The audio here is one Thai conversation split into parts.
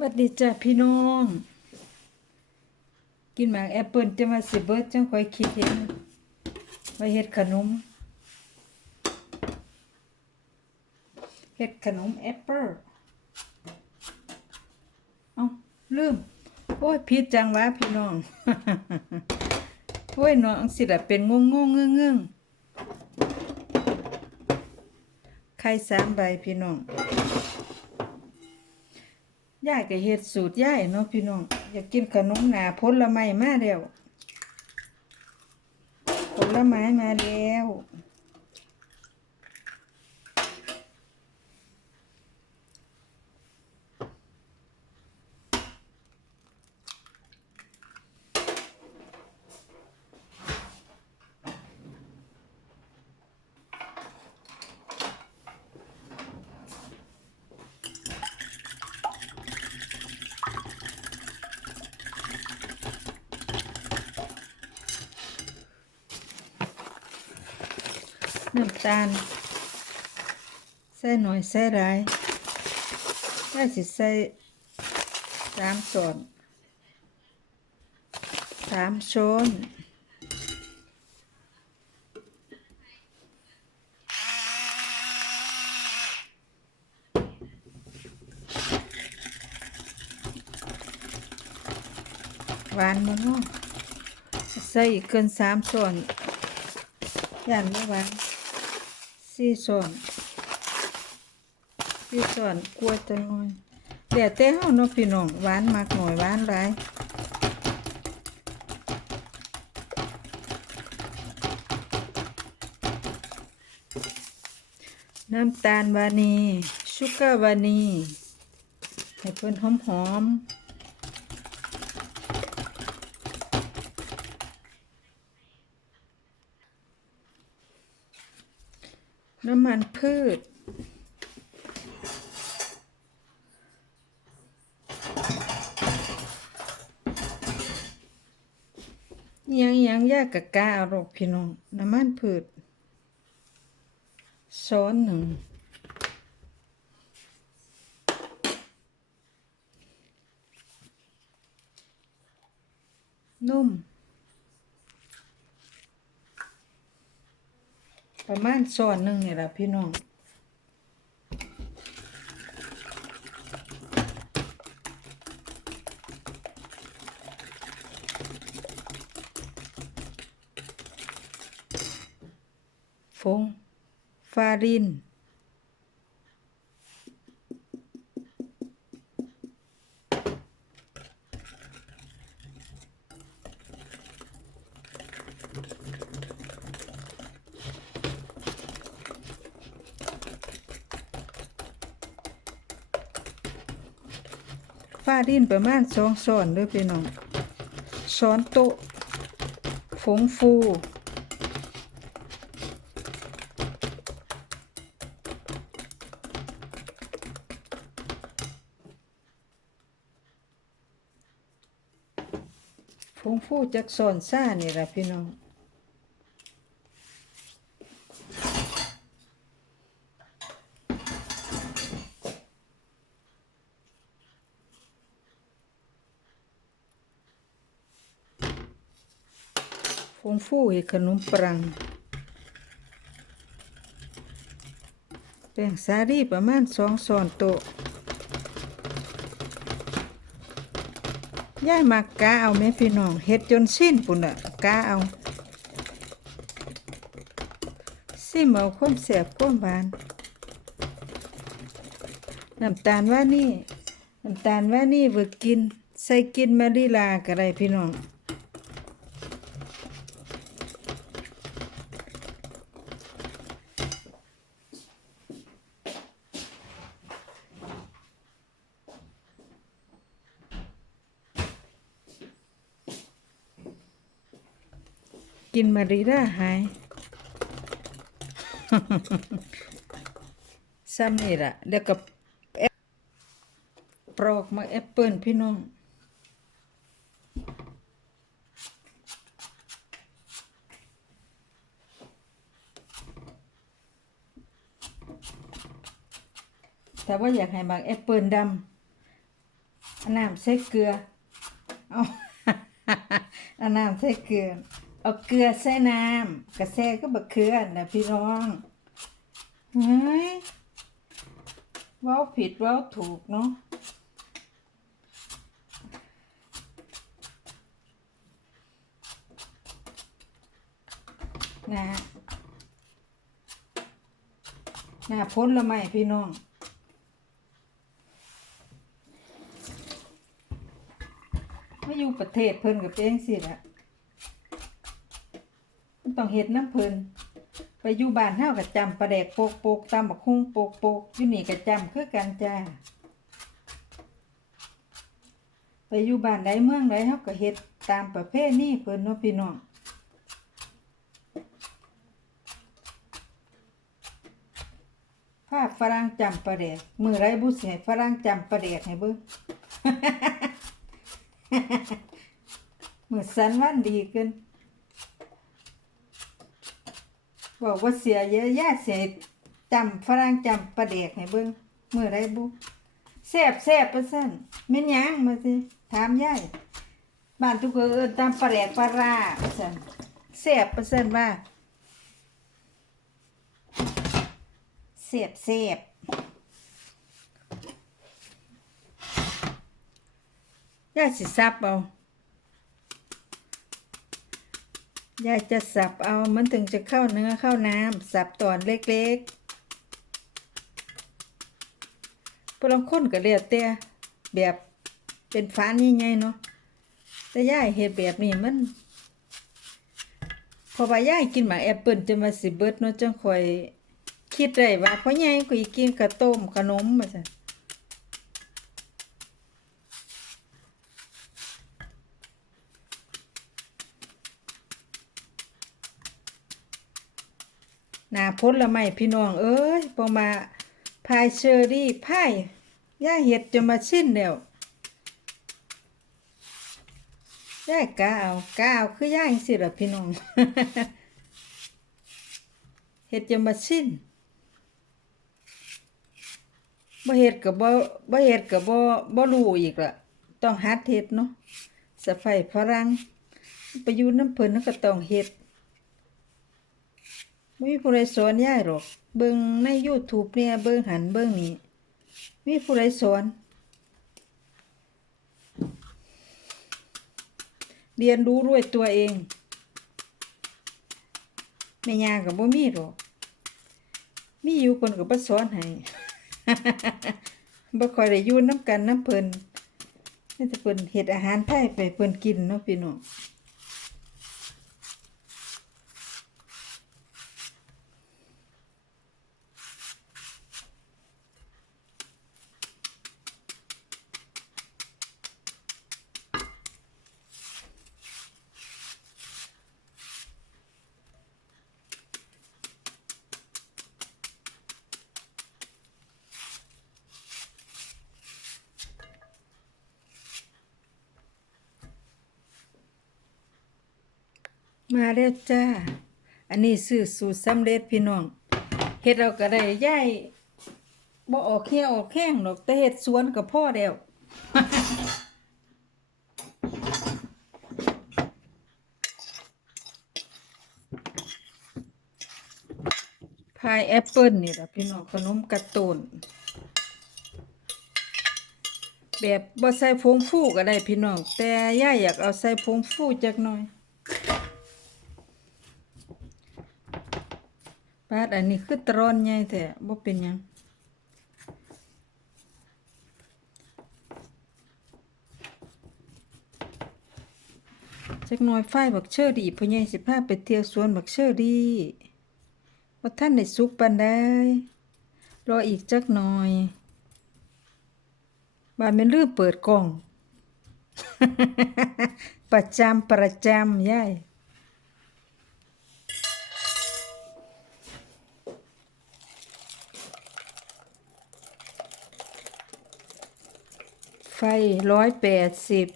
วัดดีจ้ะพี่น้อง กินหมากแอปเปิลจะมาสิเบิร์ดจังคอยคิดเห็นว่าเฮ็ดขนมเฮ็ดขนมแอปเปิลเอ้าลืม โอ้ยผิดจังวะพี่น้อง โอ้ยน้องสิละเป็นงงงงเงงๆไข่สามใบพี่น้อง ย่ายก็เฮ็ดสูตรย่ายเนาะพี่น้อง อยากกินขนมหนาผลไม้มาแล้วผลไม้มาแล้ว น้ำตาล ใส่หน่อยใส่หลายได้สิใส่สามส่วนสามช้อนหวานมันเนาะใส่อีกเกินสามส่วนย่านไม่หวาน สี่ส่วนสี่ส่วนกลัวจังหน่อยเดี๋ยวแต่เฮาเนาะพี่น้องหวานมากหน่อยหวานหลายน้ำตาลวานีชูการ์วานี ให้เพิ่นหอมๆ น้ำมันพืช ยังยังยากกะกาเอาหรอกพี่น้อง น้ำมันพืชช้อนหนึ่ง นุ่ม ประมาณช้อนหนึ่งนี่แหละพี่น้องฟงฟาริน ฟารินประมาณสองช้อนเด้อพี่น้องช้อนโต๊ะฟงฟูฟงฟูจากสอนซ่านี่แหละพี่น้อง ฟงฟูเห็ดขนมปรังแป้งสาลีประมาณสองช้อนโต๊ะย่ายมากกาเอาแม่พี่น้องเฮ็ดจนสิ้นปุ่นอะกาเอาซิมเอาความแสบความหวานน้ำตาลว่านี่น้ำตาลว่านี่เวิกิน ใส่กินมาลีลาก็ได้พี่น้อง กินมารีด้หายซ้ำนี่ละแล้วก็แอปปลอกมาแอปเปิลพี่น้องแต่ว่าอยากให้หมากแอปเปิลดำน้ำใส่เกลือ เอาเอาน้ำใส่เกลือ เอาเกลือใส่น้ำกระแซก็บะเขือนะพี่น้องเฮ้ยว้าผิดว้าถูกเนาะนะน้าพ้นละไหมพี่น้องมาอยู่ประเทศเพิ่นกับเป็นสิละ ต้องเฮ็ดน้ำเพิ่นไปอยู่บ้านเฮาก็จำปลาแดกโปกโปกตำบักฮุ่งโปกโปกอยู่นี่ก็จำคือกันจ้าไปอยู่บ้านใดเมืองใดเฮาก็เฮ็ดตามประเพณีเพิ่นเนาะพี่น้องภาคฝรั่งจำปลาแดกมือไรบุษให้ฝรั่งจำปลาแดกให้เบิ่งมือสันวันดีขึ้น บอกว่าเสียเยอะแยะเสียจำฝรั่งจำปลาแดกให้เบิ่งมือไรบุแซบแซบประสันแม่ยังมาสิถามยายบ้านทุกคนเอินตามปลาแดกปลาราประสันแซบประสันว่าเสียบเสียบยายสิสับเอา ยายจะสับเอามันถึงจะเข้าเนื้อเข้าน้ำสับตอนเล็กๆพวกเราคนก็เรียกแต่แบบเป็นฟ้านใหญ่ๆเนาะแต่ยายเฮ็ดแบบนี้มัน พอว่ายายกินหมากแอปเปิลจะมาสิเบิดเนาะจังคอยคิดได้ว่าพ่อใหญ่กูอีกินข้าวต้มขนมมาจ้ะ หนาพ้นละไม่พี่น้องเอ้ยพอมาพายเชอรี่พายย่าเห็ดจะมาชิ้นเดียวย่ากะเอากะเอาคือย่างสิล่ะพี่น้องเห็ดจะมาชิ้นบ่เฮ็ดก็บ่บ่เฮ็ดก็บ่บ่รู้อีกละต้องหัดเฮ็ดเนาะสะไฟฝรั่งไปอยู่น้ำเพิ่นก็ต้องเฮ็ด มีผู้ใดสอนย่ายหรอก เบิ่งใน YouTube เนี่ยเบิ่งหันเบิ่งนี่มีผู้ใดสอนเรียนรู้ด้วยตัวเองแม่ยาก็บ่มีหรอก มีอยู่เพิ่นก็บ่สอนให้บ่ค่อยได้อยู่น้ำกันน้ำเพิ่นนี่แต่เพิ่นเฮ็ดอาหารไทยไปเพิ่นกินเนาะพี่น้อง มาแล้วจ้า อันนี้ซื้อสูตรสำเร็จพี่น้อง เฮ็ดเราก็ได้ย่ายบ่ออกเหี้ยออกแข้งหรอก แต่เฮ็ดสวนก็พ่อแล้วพายแอปเปิลนี่ล่ะพี่น้องขนมกระตูนแบบบ่ใส่ผงฟูก็ได้พี่น้อง แต่ย่าอยากเอาใส่ผงฟูจักหน่อย ปาดอันนี้คือตรอนใหญ่แต่บ่เป็นยังจักหน่อยฝ้ายบักเชอรี่พ่อใหญ่สิพาไปเที่ยวสวนบักเชอรี่ว่าท่านได้สุกปานใดรออีกจักหน่อยบ้านแม่นลืมเปิดกล่อง ประจำประจำยาย ไฟร้อยแปดสิบ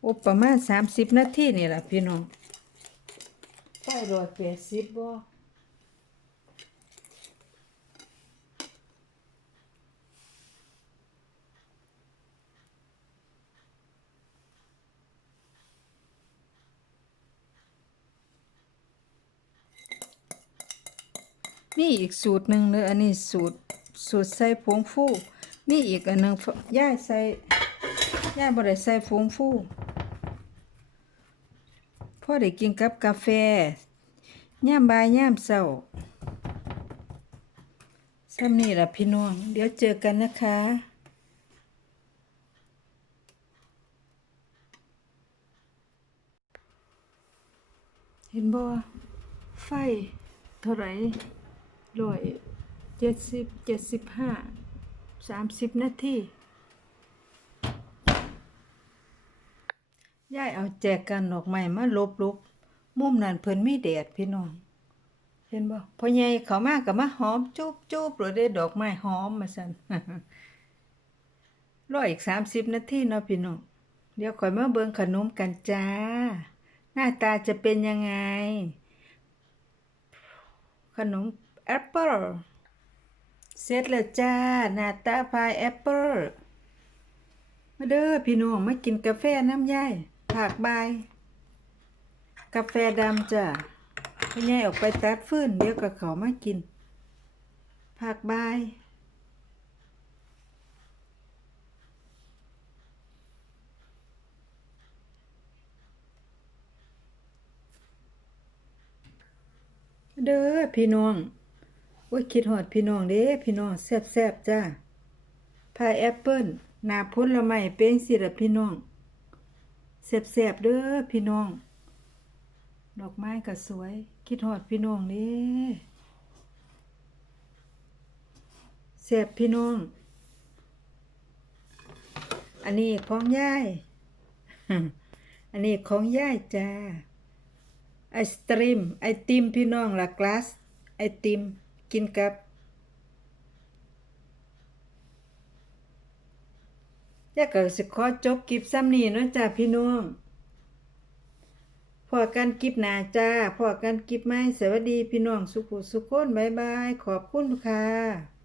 โอประมาณสามสิบนาทีนี่แหละพี่น้อง ไฟร้อยแปดสิบบ่มีอีกสูตรหนึ่งเลยอันนี้สูตร สูตรใส่ผงฟูมีอีกอันหนึงย่ายใส่ย่ายบ่ได้ใส่ผงฟูพ่อได้กินกับกาแฟย่ามบายย่ามเช้าซ้ำนี่ล่ะพี่น้อง เดี๋ยวเจอกันนะคะเห็นบ่ไฟเท่าไร่ร้อย เจ็ดสิบเจ็ดสิบห้าสามสิบนาทียายเอาแจกันดอกไม้มาลบลุกมุมนั้นเพิ่นมีแดดพี่น้อง เห็นบ่พ่อใหญ่เขามาก็มาหอมจุบจุบเลยได้ดอกไม้หอมมาสั่นรออีกสามสิบนาทีเนาะพี่น้อง เดี๋ยวค่อยมาเบิ่งขนมกันจ้า หน้าตาจะเป็นยังไง ขนมแอปเปิล เสร็จแล้วจ้าหน้าตาพายแอปเปิลมาเด้อพี่น้องมากินกาแฟน้ำย่ายผักใบกาแฟดำจ้ะพี่ยายออกไปตัดฟื้นเดี๋ยวกับเขามากินผักใบเด้อพี่น้อง โอ้ยคิดหอดพี่น้องเด้พี่น้องแซ่บจ้าพายแอปเปิ้ลหนาพ้นละไม่เป็นสิละพี่น้องแซ่บเด้อพี่น้อง ดอกไม้ก็สวย คิดหอดพี่น้องเด้แซ่บพี่น้อง อันนี้ของยายอันนี้ของยายจ้าไอศตรีมไอติมพี่น้องละกลาสไอติม กินกับยาเก็สิขอจบกิบซ้ำนี่เนาะจ้าพี่น้องพอกันกิบหนาจ้าพอกันคลิปใหม่สวัสดีพี่น้องสุขุสุขคนบายบาย ขอบคุณค่ะ